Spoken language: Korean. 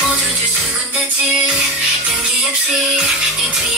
모두 들 수군대질 연기 없이 네 뒤에